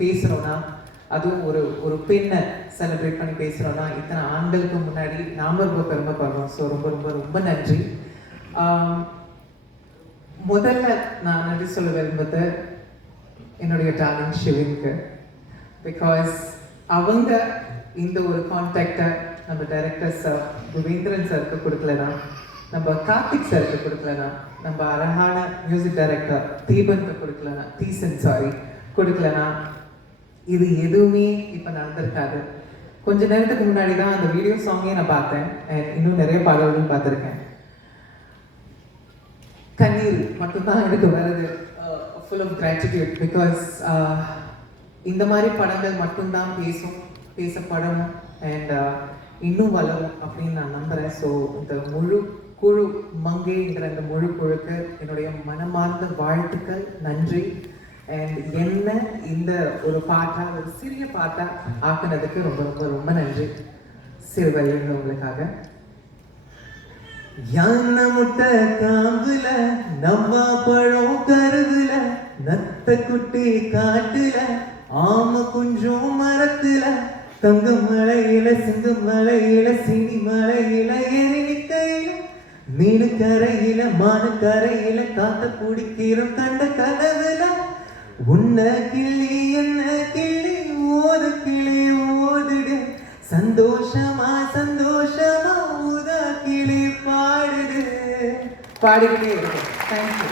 பேசுகிறோன்னா அதுவும் ஒரு ஒரு பெண்ணை செலிப்ரேட் பண்ணி பேசுகிறோன்னா இத்தனை ஆண்களுக்கு முன்னாடி நாம ரொம்ப பெருமைப்படுறோம். ஸோ ரொம்ப ரொம்ப ரொம்ப நன்றி. முதல்ல நான் நன்றி சொல்ல விரும்புறது என்னுடைய டார்லிங் ஷிவிங்க்கு பிகாஸ் அவங்க இந்த ஒரு கான்டாக்டை நம்ம டைரக்டர் சார் குவேந்திரன் சாருக்கு கொடுக்கலனா நம்ம கார்த்திக் சாருக்கு கொடுக்கலனா நம்ம அழகான மியூசிக் டைரக்டர் தீபனுக்கு கொடுக்கலனா தீசன் சாரி கொடுக்கலனா இது எதுவுமே இப்போ நடந்திருக்காது. கொஞ்ச நேரத்துக்கு முன்னாடி தான் அந்த வீடியோ சாங்கே நான் பார்த்தேன். இன்னும் நிறைய பாடல்களும் பார்த்துருக்கேன். கண்ணீர் மட்டும்தான் எனக்கு வருது ஃபுல் ஆஃப் கிராட்டிடியூட் பிகாஸ் இந்த மாதிரி படங்கள் மட்டும்தான் பேசும் பேசப்படணும் அண்ட் இன்னும் வளரும் அப்படின்னு நான் நம்புகிறேன் ஸோ இந்த முழு குழு மங்கைங்கிற இந்த முழு குழுக்கு என்னுடைய மனமார்ந்த வாழ்த்துக்கள் நன்றி. அண்ட் என்ன இந்த ஒரு பாட்டா ஒரு சிறிய பாட்டா ஆக்குனதுக்கு ரொம்ப ரொம்ப ரொம்ப நன்றி. சிறுவையில் உங்களுக்காக. யானை முட்டை காம்புல நவ்வா பழம் கருதுல நத்த குட்டி காட்டுல ஆம குஞ்சும் மரத்துல தங்க மலையில சிந்து மலையில சினி மலையில எரிக்கையில மீனு கரையில மானு கரையில காத்த குடிக்கிறோம் கண்ட கனவுல உன்ன கிளி என்ன கிளி ஓது கிளி ஓதுடு. சந்தோஷமா சந்தோஷமா ஊதா கிளி பாடுது. பாடிக்கிட்டே தேங்க்யூ